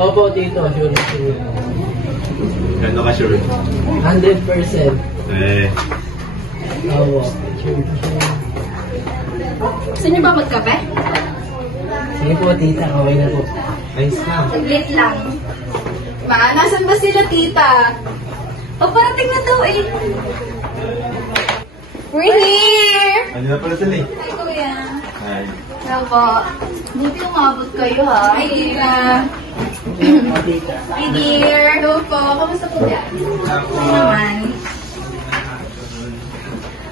Opo, tito. Sure, sure. Gano'n ka sure? 100%. Opo. Sure, sure. Gusto niyo ba magkape? Sige po, tita. Okay na po. Ayos na. Saglit lang. Ma, nasan ba sila, tita? O, parating na daw eh. We're here! Ano na pala sila eh? Hi, kuya. Hi. Hello po. Buti umabot kayo, ha? Hi, tita. Opo, tita. Hi, dear. Hello po. Kamusta po yan? Ako. Naman.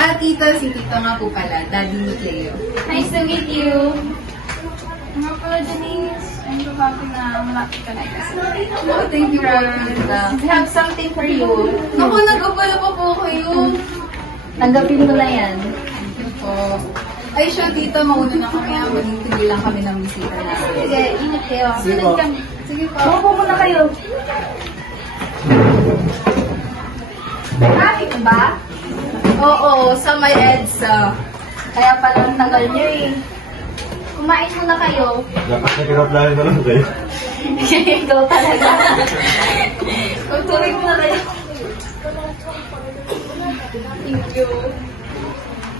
Ah, tita, si tita nga po pala. Daddy ni Cleo. Nice to meet you. Nga pala, Denise. I'm so happy na malapit ka na kasi. Oh, thank you, Rita. I have something for you. Naku, nag-abala pa po kayo. Tanggapin mo na yan. Thank you po. Ay, siya, tita, mauna na kami. Magiging lang kami ng bisita na. Sige, ingat kayo. Sige po. Sige po. Maupo muna kayo. Traffic ba? Oo, sa may EDSA. Kaya pala ang tagal niyo eh. Kumain muna kayo. Dapat na pinaplano na lang kayo. Ikaw talaga. Magtuloy muna kayo. Thank you.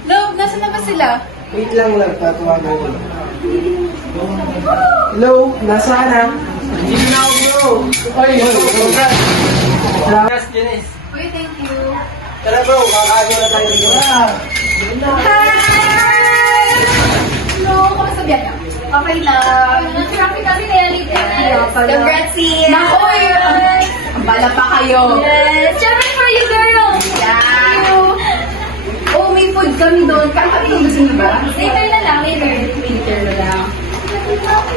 Love, nasa na ba sila? Wait lang, tatawagan ko. Hello, nasa na? Hindi na ako, bro. Oy, congrats. Congrats, Denise. Uy, thank you. Tara bro, kakaano na tayo dito. Hi! Hello, kamusta biyak? Okay lang. Traffic kami kaya late na. Congrats, sis. Naku, ang bala pa kayo. Yes. Siyempre for you, girl. Yeah. Oh, may food kami doon. Kakain mo gusto niyo ba? Later na lang. Later na lang.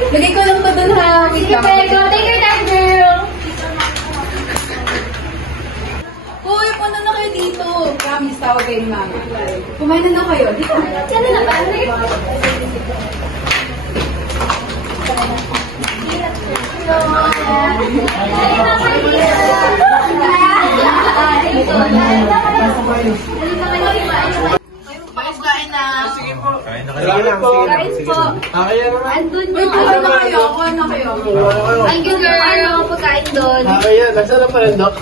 Lagay ko lang to doon ha. Sige, Pego. Take your time, girl. Uy, punta na kayo dito. Promise, tawag kayo ni mama. Kumain na kayo. Dito. Yan na ba? Kain na. Sige po. Kain na Sige kayo. lang, Kain po. Kaya naman. Andun yun. Kuha na kayo. Kuha na kayo. Ay, girl. Ano ang pagkain doon? Kaya, nasa na pala, Dok?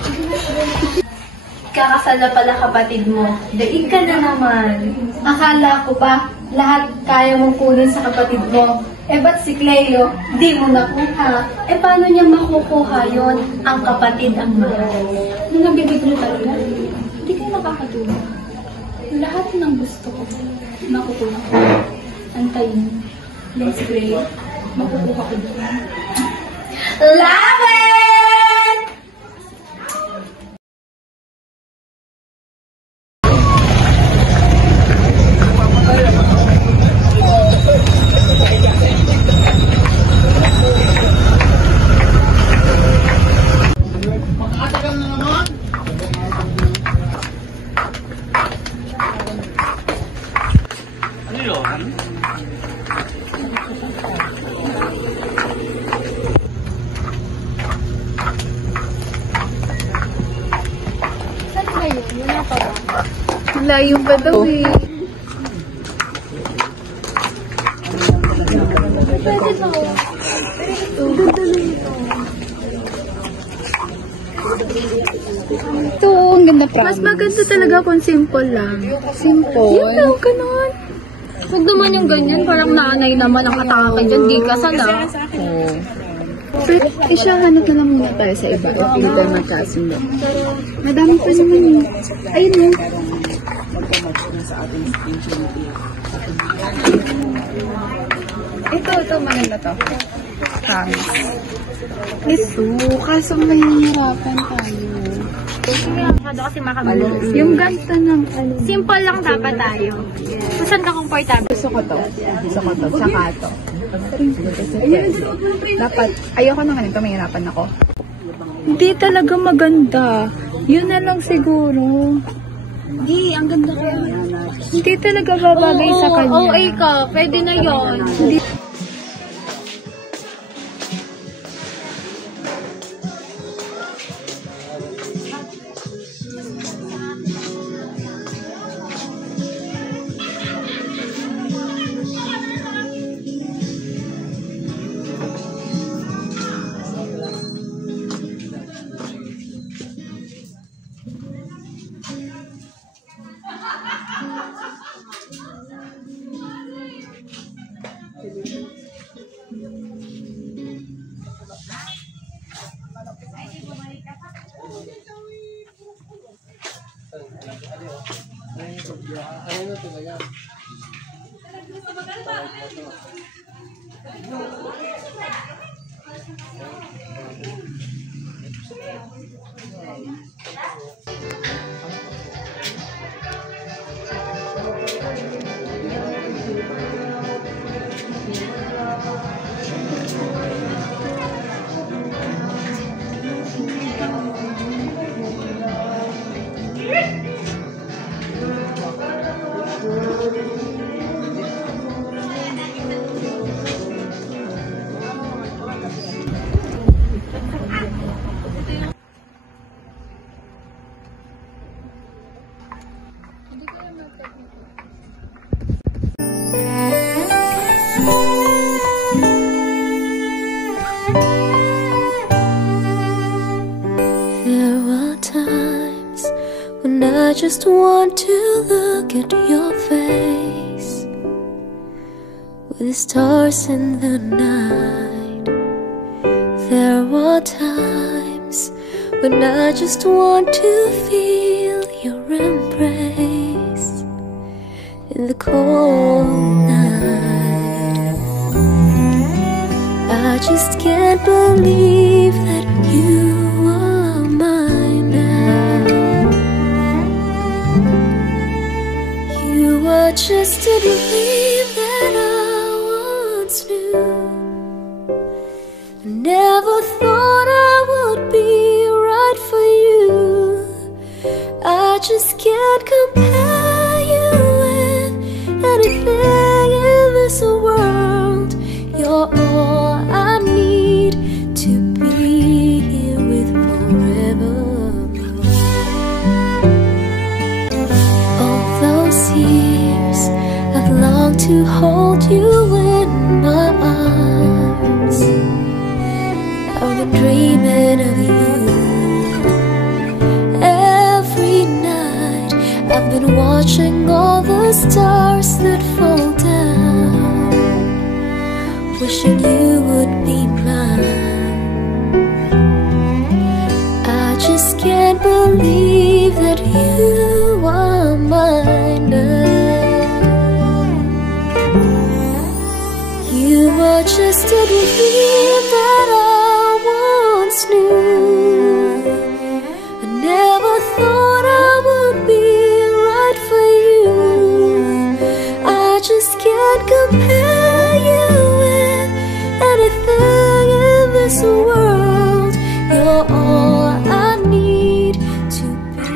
Kakasal na pala kapatid mo. Daig ka na naman. Akala ko ba, lahat kaya mong kunin sa kapatid mo. Eh, ba't si Cleo, di mo nakuha? Eh, paano niya makukuha yon? Ang kapatid ang mahal. Nung nabibig niyo talaga, hindi kayo nakakatulong. Lahat ng gusto ko, makukuha ko. Antayin. Then si Cleo, makukuha ko doon. Love it! Layo pa daw eh. Ito, ang ganda promise. Mas maganda talaga kung simple lang. Simple? Yun lang, ganun. Huwag naman yung ganyan, parang nanay naman ang katangakay dyan, di ka sana. Oo. So, isyahanap na lang muna tayo sa iba. At hindi tayo magkasundo. Madami pa naman yun. Ayun yun. Ito, maganda to. Promise. Ito, kaso mahihirapan tayo. Kasi makabalo. Yung ganito ng ano. Simple lang dapat tayo. So, saan ka komportable? Gusto ko to. Tsaka to. Dapat, ayoko na ganito, mahirapan ako. Hindi talaga maganda. Yun na lang siguro. Hindi, ang ganda ko. Hindi talaga babagay sa kanya. Oo, ka. Pwede na yon. Hindi. Ano na talaga? I just want to look at your face with the stars in the night. There are times when I just want to feel your embrace in the cold night. I just can't believe that you are mine now. You are just a dream that I once knew. I never thought I would be right for you. I just can't compare you with anything in this world. You're all I need to be here with forever. All those years I've longed to hold you in my arms. I've been dreaming of you. Every night I've been watching all the stars that fall down, wishing you would be mine. I just can't believe that you are mine now. You are just a dream that I once knew. I never thought I would be right for you. I just can't compare you with anything in this world. You're all I need to be.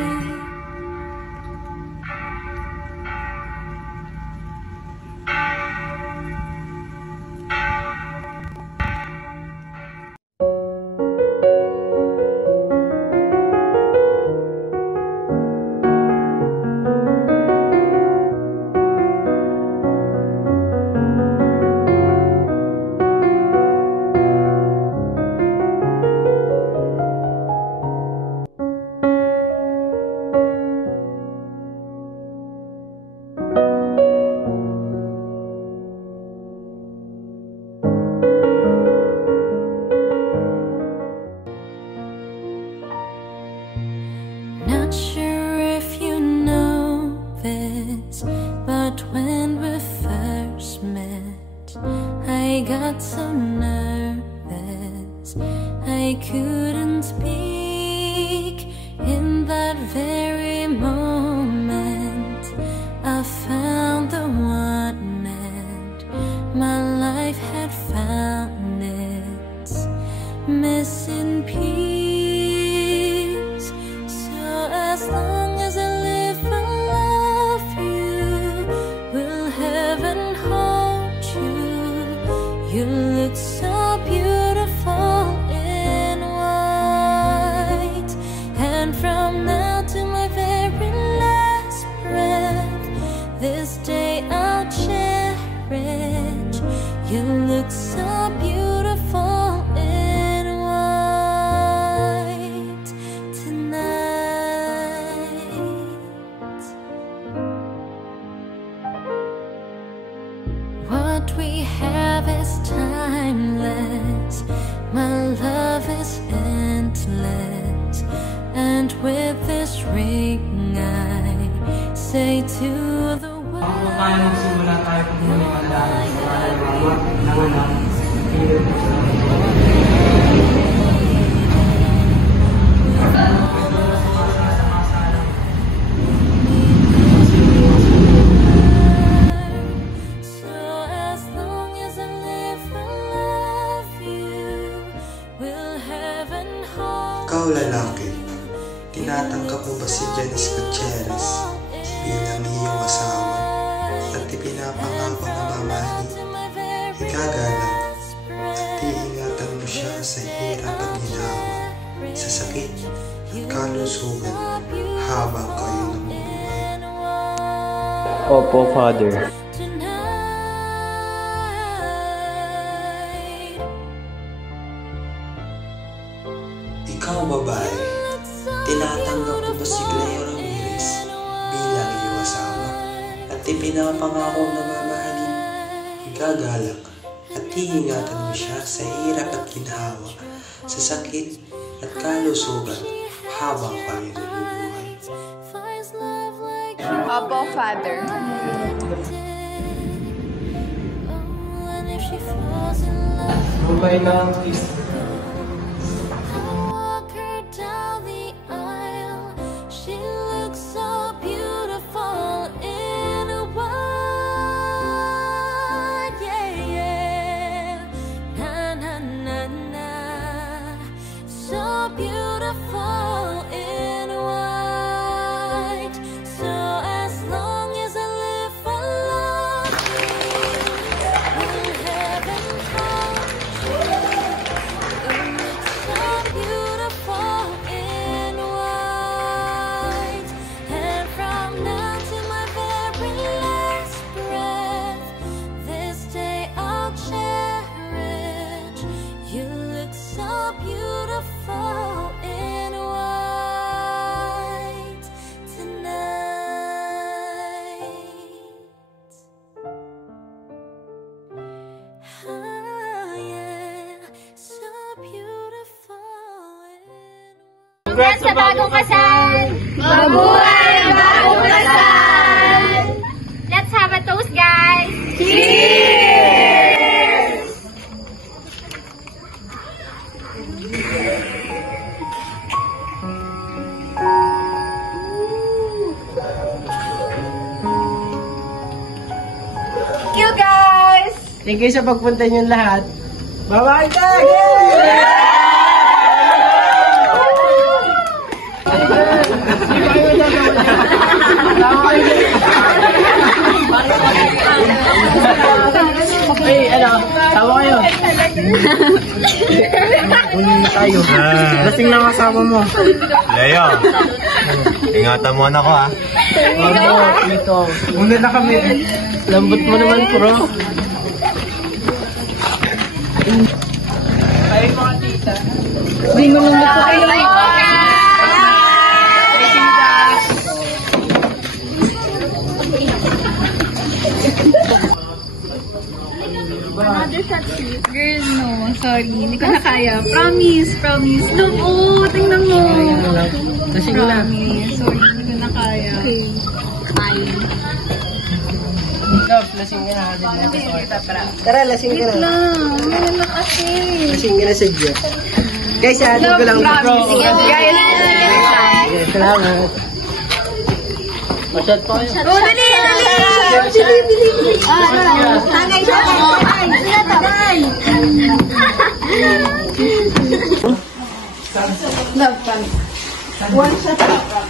Not sure if you know this, but when we first met, I got so nervous I couldn't speak. In that very moment I found the one, and my life had found its missing piece. As long as I live, I love you. Will heaven hold you? You look so beautiful in white. And from now to my very last breath, this day I'll cherish. You look so beautiful in white tonight. What we have is timeless. My love is endless. And with this ring I say to tayo magsimula tayo kung muli manalangin sa mga nagawa ng anak. So as long as I live and love you, will heaven hold Ikaw lalaki, tinatanggap mo ba si Janice Gutierrez bilang iyong asawa at ipinapangako na mamahalin, igagalang at iingatan mo siya sa hirap at ginawa, sa sakit at kalusugan habang kayo nabubuhay? Opo, Father. tonight? Ikaw babae, tinatanggap mo ba si Cleo Ramirez bilang iyong asawa at ipinapangako na mamahalin, igagalak at iingatan mo siya sa hirap at ginhawa, sa sakit at kalusugan habang kayo nabubuhay? Finds love like Opo, Father. oh, and if she falls in love, Bumay na ang kiss. I'll walk her down the aisle. She looks so beautiful in a white, yeah, yeah. Na na na na, so beautiful in white. So as long as I live, I love you. Will heaven hold you? So beautiful in white, and from now to my very last breath, this day I'll cherish. You look so beautiful in white tonight. Ah, yeah, so beautiful in white. Congrats sa bagong kasal! Mabuhay ang bagong kasal! Let's have a toast, guys! Cheers! Thank you, guys! Thank you sa pagpunta niyong lahat. Bye-bye, Tag! Hey, ano? Sama kayo. Unin na tayo. Lasing lang kasama mo. Leo, ingatan mo na ko ha. Ano, dito. Una na kami. Lambot mo naman, bro. Ay, mga tita. Hindi mo naman po kayo. Ay, tita. Another shot, please. Girl, no. Sorry. Hindi ko na kaya. Promise. Look, oh, tingnan mo. Lasing na. Promise. Sorry, hindi ko na kaya. Okay. Fine. Love, lasing ka na. Tara, lasing ka na. Wala kasi. Lasing ka na sa Diyos. Guys, hatid ko lang. Promise. Guys, Okay, salamat. Masyad po kayo. oh, dali. Love kami. One shot lang.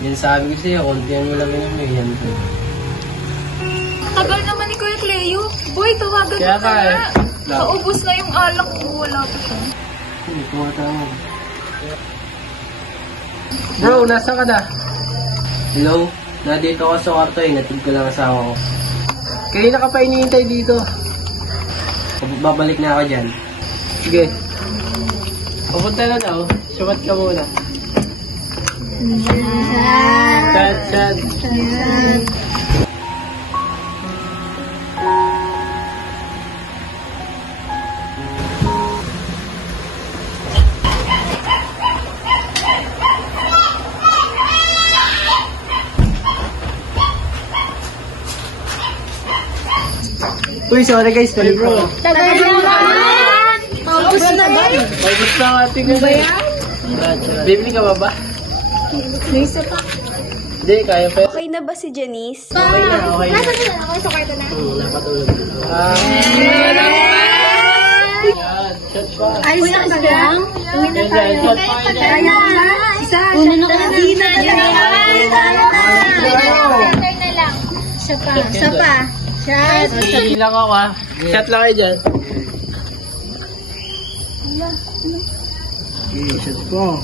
Yan sabi ko sa'yo, kontihan mo lang yun yan. Tagal naman ni Kuya Cleo. Boy, tawagan Kaya mo ka na. eh. Naubos na yung alak ko. Wala pa siya. Hindi, tumatawag. Bro, nasa ka na? Hello? Nandito ako sa kwarto eh. Natid ko lang asawa ko. Kayo na ka pa iniintay dito. Babalik na ako dyan. Sige. Papunta na daw. Sumat ka muna. Chat. Uy, sorry guys, sorry bro. Tagal naman! Tapos na ba? Pagod na ang ating ba yan? Bibili ka ba? May isa pa. Hindi, kaya pa. Okay na ba si Janice? Okay na. Nasa na? Ako sa kwarto na. Napatulog. Chat pa. Ayos na ba lang? Uwi na tayo. Chat pa. Isa. Puno na ka. Hindi na Center na lang. Isa pa. Chat. Sabi lang ako ha. Chat lang kayo dyan. Okay, chat ko.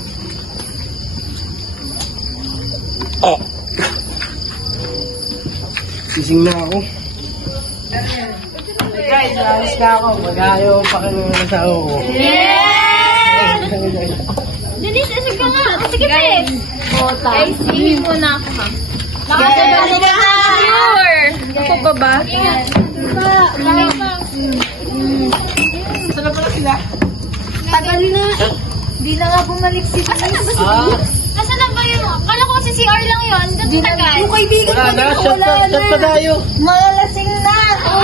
Gising na ako. Guys, alis na ako. Mag-ayaw pa kayo ng asawa ko. Denise, asig ka nga. Sige pa eh. Guys, hindi muna ako ha. Nakasabali ka na. Ako pa ba? Saan na pala sila? Tagal na. Di na nga bumalik si Asan na ba si Nasaan na ba yun? Kala ko si CR lang yun. Ganun tagal. Yung kaibigan Wala ko na, dito, chat pa tayo. Malasing na.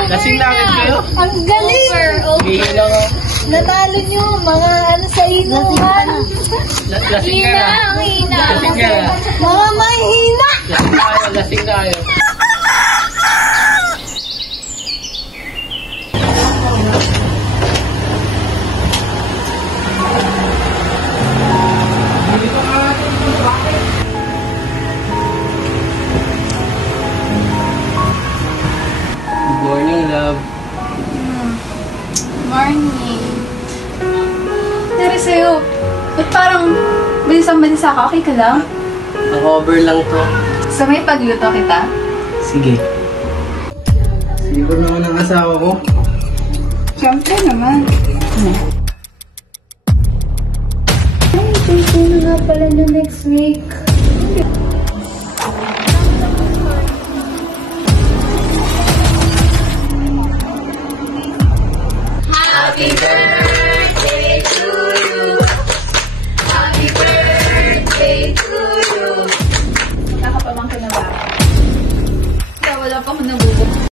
Lasing na agad kayo? Ang galing. Bihil lang ako. Natalo nyo, mga ano sa inuman. Lasing ka na. Ang hina. Lasing ka na. Mga mahina. Lasing tayo. Good morning, love. Morning. Nari sa'yo. Ba't parang bilis-bilis ka? Okay ka lang? Naka-over lang to. Sa may pagluto kita? Sige. Siguro naman ang asawa ko. Siyempre naman. Ano nga pala na next week? Happy birthday!